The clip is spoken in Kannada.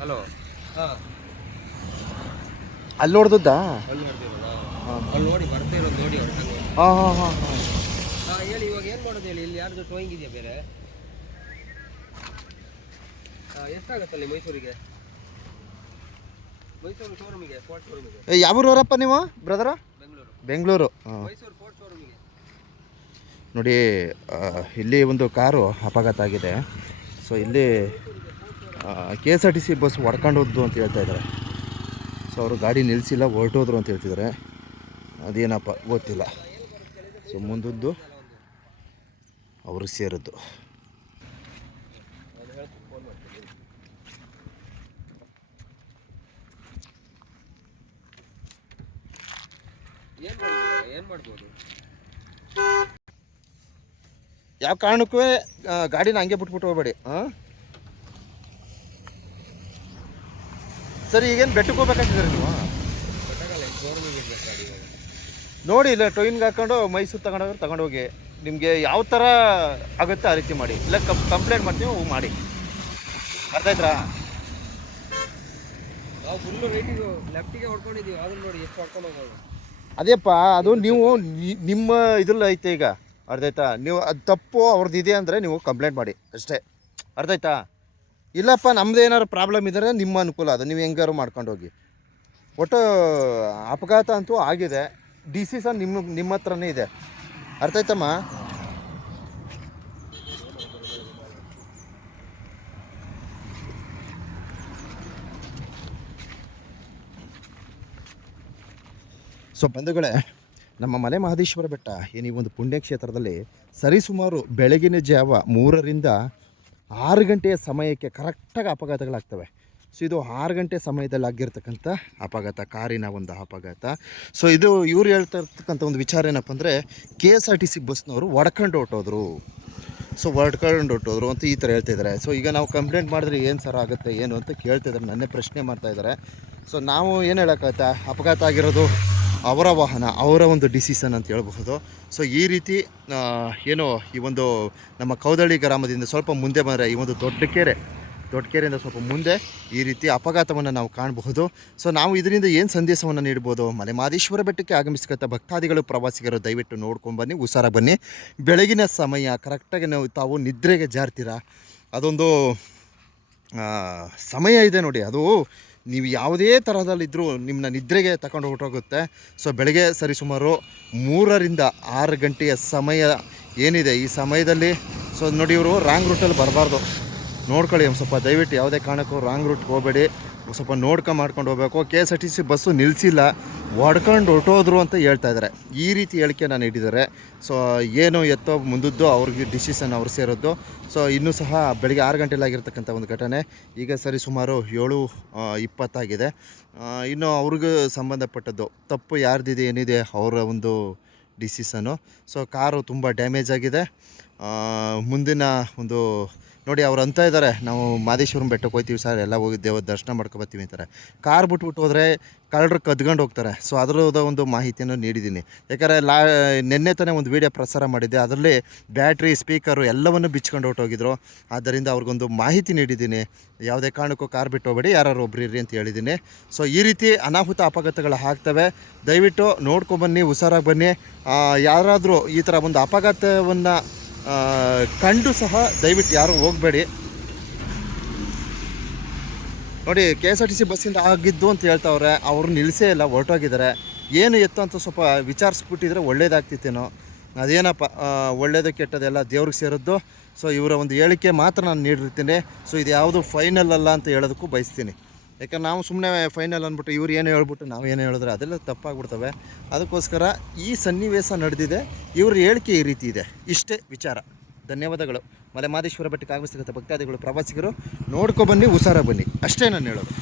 ಹಲೋ. ಹಾಂ, ಅಲ್ಲಿ ನೋಡ್ದದ್ದಾ? ಅಲ್ಲಿ ನೋಡ್ತಿರೋದಾ? ಅಲ್ಲಿ ನೋಡಿ ಬರ್ತಾ ಇರೋದು ನೋಡಿ ಅವ್ರು ಹಂಗೆ. ಹಾಂ ಹಾಂ ಹಾಂ ಹಾಂ. ಹಾಂ ಹೇಳಿ, ಇವಾಗ ಏನು ಮಾಡೋದು ಹೇಳಿ? ಇಲ್ಲಿ ಯಾರ್ದು ಟೋಯಿಂಗ್ ಇದೆಯಾ ಬೇರೆ? ಎಷ್ಟಾಗತ್ತಲ್ಲಿ ಮೈಸೂರಿಗೆ? ಮೈಸೂರು ಶೋರೂಮಿಗೆ, ಫೋರ್ಟ್ ಶೋರೂಮಿಗೆ. ಯಾವ ಊರವರಪ್ಪ ನೀವು ಬ್ರದರ? ಬೆಂಗಳೂರು. ಬೆಂಗಳೂರು. ಹಾಂ ಮೈಸೂರು ಫೋರ್ಟ್ ಶೋರೂಮಿಗೆ. ನೋಡಿ, ಇಲ್ಲಿ ಒಂದು ಕಾರು ಅಪಘಾತ ಆಗಿದೆ. ಸೊ ಇಲ್ಲಿ KSRTC ಬಸ್ ಹೊಡ್ಕೊಂಡು ಹೋದ್ದು ಅಂತ ಹೇಳ್ತಾ ಇದ್ದಾರೆ. ಸೊ ಅವರು ಗಾಡಿ ನಿಲ್ಲಿಸಿಲ್ಲ, ಹೊರಟೋದ್ರು ಅಂತ ಹೇಳ್ತಿದ್ದಾರೆ. ಅದೇನಪ್ಪ ಗೊತ್ತಿಲ್ಲ. ಸೊ ಮುಂದದ್ದು ಅವ್ರಿಗೆ ಸೇರಿದ್ದು. ಏನು ಮಾಡ್ಬೋದು? ಯಾವ ಕಾರಣಕ್ಕೂ ಗಾಡಿನ ಹಂಗೆ ಬಿಟ್ಬಿಟ್ಟು ಹೋಗ್ಬೇಡಿ. ಹಾಂ ಸರಿ, ಈಗೇನು ಬೆಟ್ಟಕ್ಕೆ ಹೋಗ್ಬೇಕಾಗ್ತಿದ್ದೀರಿ ನೀವು? ನೋಡಿ, ಇಲ್ಲ ಟ್ರೈನ್ಗೆ ಹಾಕೊಂಡು ಮೈಸೂರು ತಗೊಂಡೋಗಿ ನಿಮಗೆ ಯಾವ ಥರ ಆಗುತ್ತೆ ಆ ರೀತಿ ಮಾಡಿ. ಇಲ್ಲ ಕಂಪ್ಲೇಂಟ್ ಮಾಡ್ತೀವಿ, ಮಾಡಿ. ಅರ್ಥ ಆಯ್ತಾ? ನಾವು ಫುಲ್ಲು ರೈಟಿಗೆ ಲೆಫ್ಟಿಗೆ ಹೊಡ್ಕೊಂಡಿದ್ದೀವಿ. ಅದನ್ನು ನೋಡಿ ಎಷ್ಟು ಹೊಡ್ಕೊಂಡು ಹೋಗೋದು. ಅದೇಪ್ಪ, ಅದು ನೀವು ನಿಮ್ಮ ಇದ್ರಲ್ಲಿ ಐತೆ ಈಗ. ಅರ್ಥ ಆಯ್ತಾ? ನೀವು ಅದು ತಪ್ಪು ಅವ್ರದ್ದು ಇದೆ ಅಂದರೆ ನೀವು ಕಂಪ್ಲೇಂಟ್ ಮಾಡಿ ಅಷ್ಟೇ. ಅರ್ಥ ಆಯ್ತಾ? ಇಲ್ಲಪ್ಪ ನಮ್ಮದು ಏನಾದ್ರು ಪ್ರಾಬ್ಲಮ್ ಇದ್ದರೆ ನಿಮ್ಮ ಅನುಕೂಲ, ಅದು ನೀವು ಹೆಂಗಾರು ಮಾಡ್ಕೊಂಡು ಹೋಗಿ. ಒಟ್ಟು ಅಪಘಾತ ಅಂತೂ ಆಗಿದೆ. ಡಿಸಿಷನ್ ನಿಮ್ಮ ಹತ್ರನೇ ಇದೆ. ಅರ್ಥ ಆಯ್ತಮ್ಮ? ಸೊ ಬಂಧುಗಳೇ, ನಮ್ಮ ಮಲೆ ಮಹದೇಶ್ವರ ಬೆಟ್ಟ ಏನು ಈ ಒಂದು ಪುಣ್ಯಕ್ಷೇತ್ರದಲ್ಲಿ ಸರಿಸುಮಾರು ಬೆಳಗಿನ ಜಾವ 3ರಿಂದ 6 ಗಂಟೆಯ ಸಮಯಕ್ಕೆ ಕರೆಕ್ಟಾಗಿ ಅಪಘಾತಗಳಾಗ್ತವೆ. ಸೊ ಇದು 6 ಗಂಟೆ ಸಮಯದಲ್ಲಿ ಆಗಿರ್ತಕ್ಕಂಥ ಅಪಘಾತ, ಕಾರಿನ ಒಂದು ಅಪಘಾತ. ಸೊ ಇದು ಇವ್ರು ಹೇಳ್ತಾ ಇರ್ತಕ್ಕಂಥ ಒಂದು ವಿಚಾರ ಏನಪ್ಪ ಅಂದರೆ, KSRTC ಬಸ್ನವರು ಹೊಡ್ಕೊಂಡು ಹೊಟ್ಟೋದ್ರು. ಸೊ ಹೊಡ್ಕೊಂಡು ಹೊಟ್ಟೋದ್ರು ಅಂತ ಈ ಥರ ಹೇಳ್ತಾಯಿದ್ದಾರೆ. ಸೊ ಈಗ ನಾವು ಕಂಪ್ಲೇಂಟ್ ಮಾಡಿದ್ರೆ ಏನು ಸರ್ ಆಗುತ್ತೆ ಏನು ಅಂತ ಕೇಳ್ತಿದ್ದಾರೆ, ನನ್ನೇ ಪ್ರಶ್ನೆ ಮಾಡ್ತಾಯಿದ್ದಾರೆ. ಸೊ ನಾವು ಏನು ಹೇಳೋಕ್ಕಾಗತ್ತಾ? ಅಪಘಾತ ಆಗಿರೋದು ಅವರ ವಾಹನ, ಅವರ ಒಂದು ಡಿಸಿಷನ್ ಅಂತ ಹೇಳ್ಬಹುದು. ಸೊ ಈ ರೀತಿ ಏನು ಈ ಒಂದು ನಮ್ಮ ಕೌದಳ್ಳಿ ಗ್ರಾಮದಿಂದ ಸ್ವಲ್ಪ ಮುಂದೆ ಬಂದರೆ ಈ ಒಂದು ದೊಡ್ಡಕೆರೆಯಿಂದ ಸ್ವಲ್ಪ ಮುಂದೆ ಈ ರೀತಿ ಅಪಘಾತವನ್ನು ನಾವು ಕಾಣಬಹುದು. ಸೊ ನಾವು ಇದರಿಂದ ಏನು ಸಂದೇಶವನ್ನು ನೀಡ್ಬೋದು? ಮಲೆ ಮಹದೇಶ್ವರ ಬೆಟ್ಟಕ್ಕೆ ಆಗಮಿಸತಕ್ಕಂಥ ಭಕ್ತಾದಿಗಳು, ಪ್ರವಾಸಿಗರು ದಯವಿಟ್ಟು ನೋಡ್ಕೊಂಡ್ಬನ್ನಿ, ಹುಷಾರ ಬನ್ನಿ. ಬೆಳಗಿನ ಸಮಯ ಕರೆಕ್ಟಾಗಿ ತಾವು ನಿದ್ರೆಗೆ ಜಾರ್ತೀರ. ಅದೊಂದು ಸಮಯ ಇದೆ ನೋಡಿ, ಅದು ನೀವು ಯಾವುದೇ ಥರದಲ್ಲಿದ್ದರೂ ನಿಮ್ಮನ್ನ ನಿದ್ರೆಗೆ ತಗೊಂಡು ಹೊರಟೋಗುತ್ತೆ. ಸೊ ಬೆಳಗ್ಗೆ ಸರಿಸುಮಾರು 3ರಿಂದ 6 ಗಂಟೆಯ ಸಮಯ ಏನಿದೆ, ಈ ಸಮಯದಲ್ಲಿ ಸೊ ನೋಡಿ, ಇವರು ರಾಂಗ್ ರೂಟಲ್ಲಿ ಬರಬಾರ್ದು. ನೋಡ್ಕೊಳ್ಳಿ ಒಂದು ಸ್ವಲ್ಪ, ದಯವಿಟ್ಟು ಯಾವುದೇ ಕಾರಣಕ್ಕೂ ರಾಂಗ್ ರೂಟ್ಗೆ ಹೋಗಬೇಡಿ. ಸ್ವಲ್ಪ ಮಾಡ್ಕೊಂಡು ಹೋಗಬೇಕು. KSRTC ಬಸ್ಸು ನಿಲ್ಲಿಸಿಲ್ಲ, ಹೊಡ್ಕೊಂಡು ಹೊರಟೋದ್ರು ಅಂತ ಹೇಳ್ತಾ ಇದ್ದಾರೆ. ಈ ರೀತಿ ಹೇಳಿಕೆ ನಾನು ಇಟ್ಟಿದ್ದಾರೆ. ಸೊ ಏನು ಎತ್ತೋ ಮುಂದದ್ದು ಅವ್ರಿಗೆ ಡಿಸಿಷನ್ ಅವ್ರು ಸೇರೋದು. ಸೊ ಇನ್ನೂ ಸಹ ಬೆಳಗ್ಗೆ 6 ಗಂಟೆಲಾಗಿರ್ತಕ್ಕಂಥ ಒಂದು ಘಟನೆ. ಈಗ ಸರಿ ಸುಮಾರು 7:20 ಇನ್ನು ಅವ್ರಿಗೂ ಸಂಬಂಧಪಟ್ಟದ್ದು ತಪ್ಪು ಯಾರ್ದಿದೆ ಏನಿದೆ ಅವರ ಒಂದು ಡಿಸಿಷನ್ನು. ಸೊ ಕಾರು ತುಂಬ ಡ್ಯಾಮೇಜ್ ಆಗಿದೆ. ಮುಂದಿನ ಒಂದು ನೋಡಿ, ಅವ್ರು ಅಂತ ಇದ್ದಾರೆ, ನಾವು ಮಹದೇಶ್ವರನ ಬೆಟ್ಟಕ್ಕೆ ಹೋಗ್ತೀವಿ ಸರ್, ಎಲ್ಲ ಹೋಗಿ ದೇವರ ದರ್ಶನ ಮಾಡ್ಕೊಬರ್ತೀವಿ ಅಂತಾರೆ. ಕಾರ್ ಬಿಟ್ಬಿಟ್ಟು ಹೋದರೆ ಕಳ್ಳರು ಕದ್ಕೊಂಡು ಹೋಗ್ತಾರೆ. ಸೊ ಅದರದ ಒಂದು ಮಾಹಿತಿಯನ್ನು ನೀಡಿದ್ದೀನಿ. ಯಾಕಂದರೆ ನಿನ್ನೆ ತಾನೇ ಒಂದು ವೀಡಿಯೋ ಪ್ರಸಾರ ಮಾಡಿದ್ದೆ, ಅದರಲ್ಲಿ ಬ್ಯಾಟ್ರಿ, ಸ್ಪೀಕರು ಎಲ್ಲವನ್ನು ಬಿಚ್ಕೊಂಡು ಹೊರಟೋಗಿದ್ರು. ಆದ್ದರಿಂದ ಅವ್ರಿಗೊಂದು ಮಾಹಿತಿ ನೀಡಿದ್ದೀನಿ. ಯಾವುದೇ ಕಾರಣಕ್ಕೂ ಕಾರ್ ಬಿಟ್ಟು ಹೋಗಬೇಡಿ, ಯಾರು ಒಬ್ರು ಇರ್ರಿ ಅಂತ ಹೇಳಿದ್ದೀನಿ. ಸೊ ಈ ರೀತಿ ಅನಾಹುತ ಅಪಘಾತಗಳು ಆಗ್ತವೆ. ದಯವಿಟ್ಟು ನೋಡ್ಕೊಂಬನ್ನಿ, ಹುಷಾರಾಗಿ ಬನ್ನಿ. ಯಾರಾದರೂ ಈ ಥರ ಒಂದು ಅಪಘಾತವನ್ನು ಕಂಡು ಸಹ ದಯವಿಟ್ಟು ಯಾರೂ ಹೋಗಬೇಡಿ. ನೋಡಿ, KSRTC ಬಸ್ಸಿಂದ ಆಗಿದ್ದು ಅಂತ ಹೇಳ್ತಾವ್ರೆ, ಅವರು ನಿಲ್ಲಿಸೇ ಇಲ್ಲ, ಹೊರಟೋಗಿದ್ದಾರೆ. ಏನು ಎತ್ತು ಅಂತ ಸ್ವಲ್ಪ ವಿಚಾರಿಸ್ಬಿಟ್ಟಿದ್ರೆ ಒಳ್ಳೇದಾಗ್ತಿತ್ತೇನೋ. ಅದೇನಪ್ಪ, ಒಳ್ಳೇದು ಕೆಟ್ಟದೆಲ್ಲ ದೇವ್ರಿಗೆ ಸೇರಿದ್ದು. ಸೊ ಇವರ ಒಂದು ಹೇಳಿಕೆ ಮಾತ್ರ ನಾನು ನೀಡಿರ್ತೀನಿ. ಸೊ ಇದು ಯಾವುದು ಫೈನಲ್ ಅಲ್ಲ ಅಂತ ಹೇಳೋದಕ್ಕೂ ಬಯಸ್ತೀನಿ. ಯಾಕಂದ್ರೆ ನಾವು ಸುಮ್ಮನೆ ಫೈನಲ್ ಅಂದ್ಬಿಟ್ಟು ಇವ್ರು ಏನು ಹೇಳ್ಬಿಟ್ಟು ನಾವು ಏನು ಹೇಳಿದ್ರೆ ಅದೆಲ್ಲ ತಪ್ಪಾಗ್ಬಿಡ್ತವೆ. ಅದಕ್ಕೋಸ್ಕರ ಈ ಸನ್ನಿವೇಶ ನಡೆದಿದೆ, ಇವ್ರ ಹೇಳಿಕೆ ಈ ರೀತಿ ಇದೆ. ಇಷ್ಟೇ ವಿಚಾರ. ಧನ್ಯವಾದಗಳು. ಮಲೆ ಮಹದೇಶ್ವರ ಬೆಟ್ಟಕ್ಕೆ ಆಗಮಿಸ್ತಕ್ಕಂಥ ಭಕ್ತಾದಿಗಳು, ಪ್ರವಾಸಿಗರು ನೋಡ್ಕೊಬನ್ನಿ, ಹುಷಾರಾಗಿ ಬನ್ನಿ, ಅಷ್ಟೇ ನಾನು ಹೇಳೋದು.